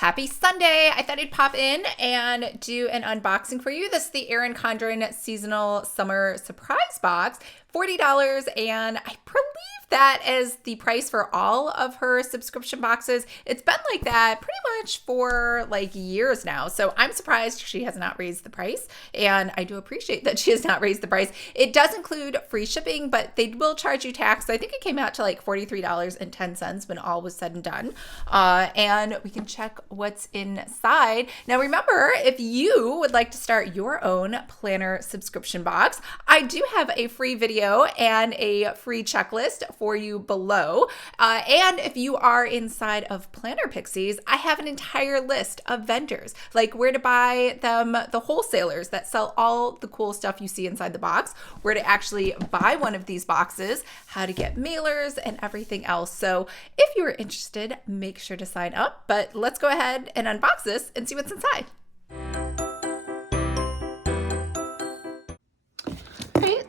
Happy Sunday! I thought I'd pop in and do an unboxing for you. This is the Erin Condren Seasonal Summer Surprise Box. $40, and I believe that is the price for all of her subscription boxes. It's been like that pretty much for like years now, so I'm surprised she has not raised the price, and I do appreciate that she has not raised the price. It does include free shipping, but they will charge you tax. So I think it came out to like $43.10 when all was said and done, and we can check what's inside. Now remember, if you would like to start your own planner subscription box, I do have a free video and a free checklist for you below. And if you are inside of Planner Pixies, I have an entire list of vendors, like where to buy them, the wholesalers that sell all the cool stuff you see inside the box, where to actually buy one of these boxes, how to get mailers, and everything else. So if you are interested, make sure to sign up. But let's go ahead and unbox this and see what's inside.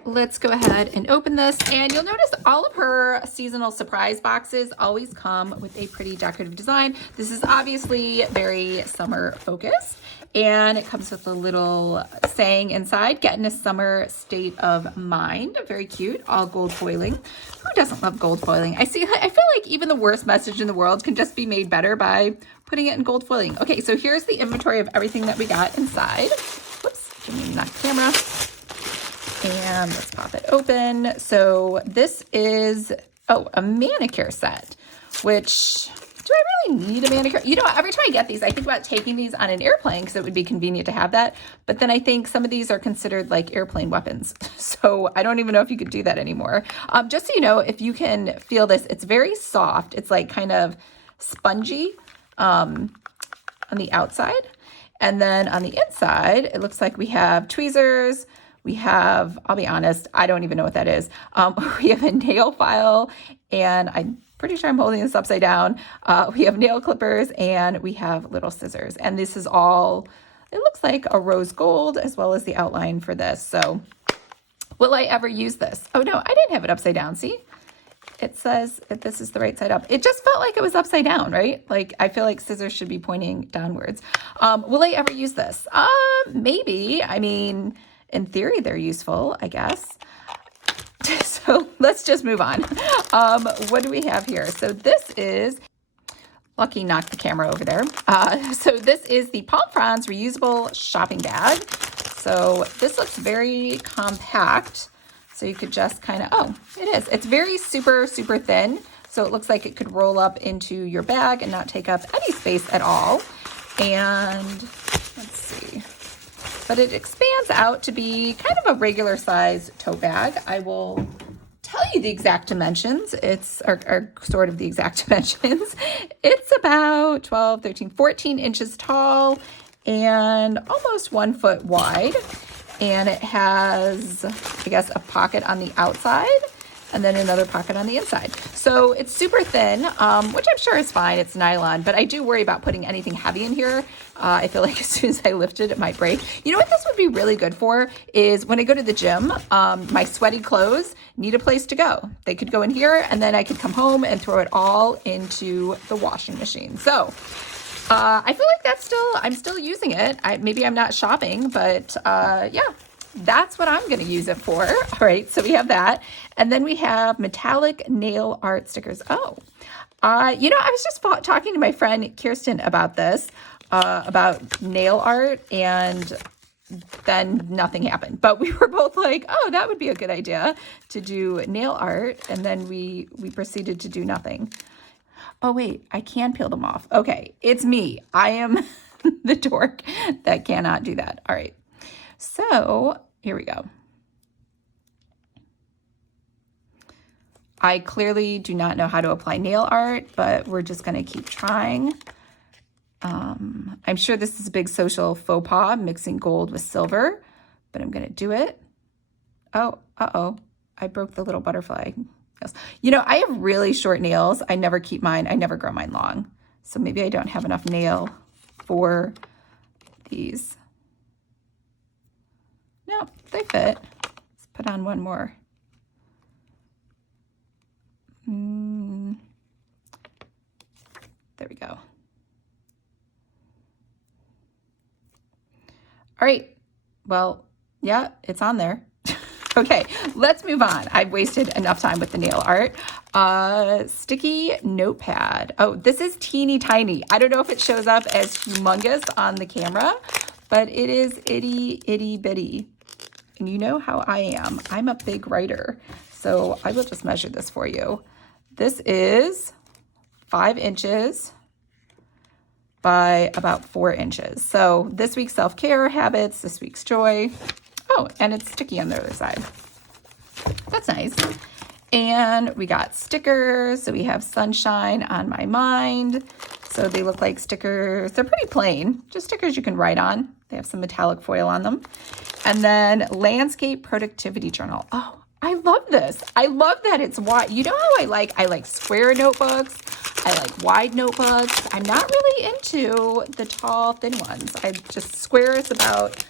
Let's go ahead and open this, and you'll notice all of her seasonal surprise boxes always come with a pretty decorative design. This is obviously very summer focused, and it comes with a little saying inside, get in a summer state of mind. Very cute, all gold foiling. Who doesn't love gold foiling? I feel like even the worst message in the world can just be made better by putting it in gold foiling. Okay, so here's the inventory of everything that we got inside. Whoops, didn't mean to knock the camera. And let's pop it open. So this is, a manicure set, which, do I really need a manicure? You know, every time I get these, I think about taking these on an airplane because it would be convenient to have that. But then I think some of these are considered like airplane weapons. So I don't even know if you could do that anymore. Just so you know, if you can feel this, it's very soft. It's like kind of spongy on the outside. And then on the inside, it looks like we have tweezers. We have, I'll be honest, I don't even know what that is. We have a nail file, and I'm pretty sure I'm holding this upside down. We have nail clippers, and we have little scissors. And this is all, it looks like a rose gold, as well as the outline for this. So will I ever use this? Oh no, I didn't have it upside down, see? It says that this is the right side up. It just felt like it was upside down, right? Like, I feel like scissors should be pointing downwards. Will I ever use this? Maybe. I mean, in theory, they're useful, I guess. So let's just move on. What do we have here? So this is, Lucky knocked the camera over there. So this is the Fronds Reusable Shopping Bag. So this looks very compact. So you could just kind of, it is. It's very super, super thin. So it looks like it could roll up into your bag and not take up any space at all. And let's see. But it expands out to be kind of a regular size tote bag. I will tell you the exact dimensions. It's are sort of the exact dimensions. It's about 12, 13, 14 inches tall and almost 1 foot wide. And it has, I guess, a pocket on the outside and then another pocket on the inside. So it's super thin, which I'm sure is fine. It's nylon, but I do worry about putting anything heavy in here. I feel like as soon as I lift it, it might break. You know what this would be really good for is when I go to the gym, my sweaty clothes need a place to go. They could go in here, and then I could come home and throw it all into the washing machine. So I feel like I'm still using it. Maybe I'm not shopping, but yeah. That's what I'm going to use it for. All right, so we have that. And then we have metallic nail art stickers. You know, I was just talking to my friend Kirsten about this, about nail art, and then nothing happened. But we were both like, oh, that would be a good idea to do nail art. And then we proceeded to do nothing. Oh, wait, I can peel them off. Okay, it's me. I am the dork that cannot do that. All right. So here we go. I clearly do not know how to apply nail art, but we're just going to keep trying. I'm sure this is a big social faux pas, mixing gold with silver, but I'm going to do it. Oh, uh-oh, I broke the little butterfly. Yes. You know, I have really short nails. I never keep mine. I never grow mine long. So maybe I don't have enough nail for these. No, they fit. Let's put on one more. There we go. All right. Well, yeah, it's on there. Okay, let's move on. I've wasted enough time with the nail art. Sticky notepad. Oh, this is teeny tiny. I don't know if it shows up as humongous on the camera, but it is itty bitty. And you know how I am. I'm a big writer. So I will just measure this for you. This is 5 inches by about 4 inches. So this week's self-care habits, this week's joy. Oh, and it's sticky on the other side. That's nice. And we got stickers. So we have sunshine on my mind. So they look like stickers. They're pretty plain, just stickers you can write on. They have some metallic foil on them. And then landscape productivity journal. Oh, I love this. I love that it's wide. You know how I like square notebooks. I like wide notebooks. I'm not really into the tall, thin ones. I just square is about,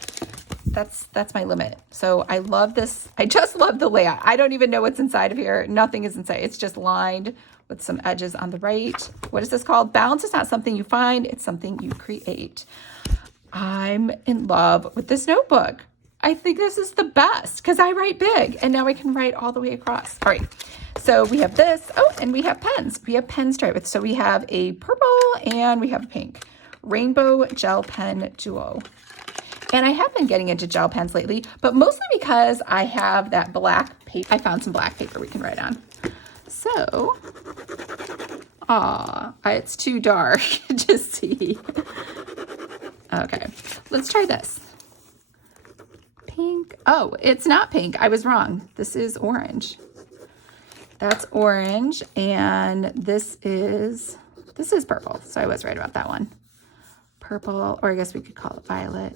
that's my limit. So I love this. I just love the layout. I don't even know what's inside of here. Nothing is inside. It's just lined with some edges on the right. What is this called? Balance is not something you find. It's something you create. I'm in love with this notebook. I think this is the best because I write big and now I can write all the way across. All right. So we have this. Oh, and we have pens. We have pen stripe. So we have a purple and we have a pink. Rainbow gel pen duo. And I have been getting into gel pens lately, but mostly because I have that black paper. I found some black paper we can write on. So, it's too dark to see. Okay, let's try this. Pink. Oh, it's not pink. I was wrong. This is orange. That's orange, and this is purple. So I was right about that one. Purple, or I guess we could call it violet.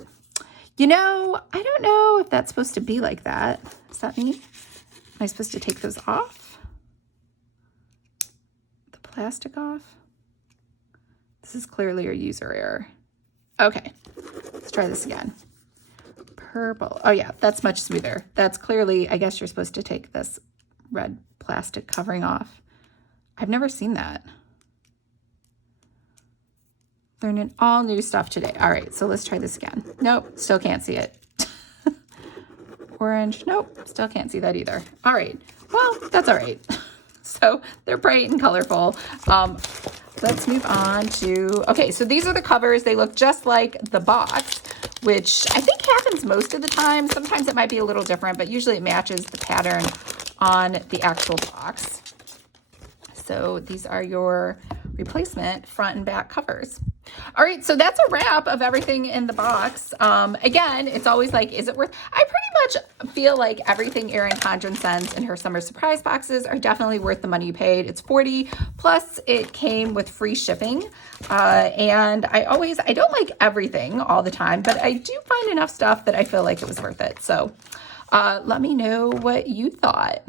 You know, I don't know if that's supposed to be like that. Is that me? Am I supposed to take those off? The plastic off? This is clearly a user error. Okay, let's try this again. Purple. Oh yeah, that's much smoother. That's clearly, I guess you're supposed to take this red plastic covering off. I've never seen that. Learning all new stuff today. All right, so let's try this again. Nope, still can't see it. Orange, nope, still can't see that either. All right, well, that's all right. So they're bright and colorful. Let's move on to, okay, so these are the covers. They look just like the box, which I think happens most of the time. Sometimes it might be a little different, but usually it matches the pattern on the actual box. So these are your replacement front and back covers. All right, so that's a wrap of everything in the box. Again, it's always like, is it worth? I pretty much feel like everything Erin Condren sends in her summer surprise boxes are definitely worth the money you paid. It's $40, plus it came with free shipping. And I don't like everything all the time, but I do find enough stuff that I feel like it was worth it. So let me know what you thought.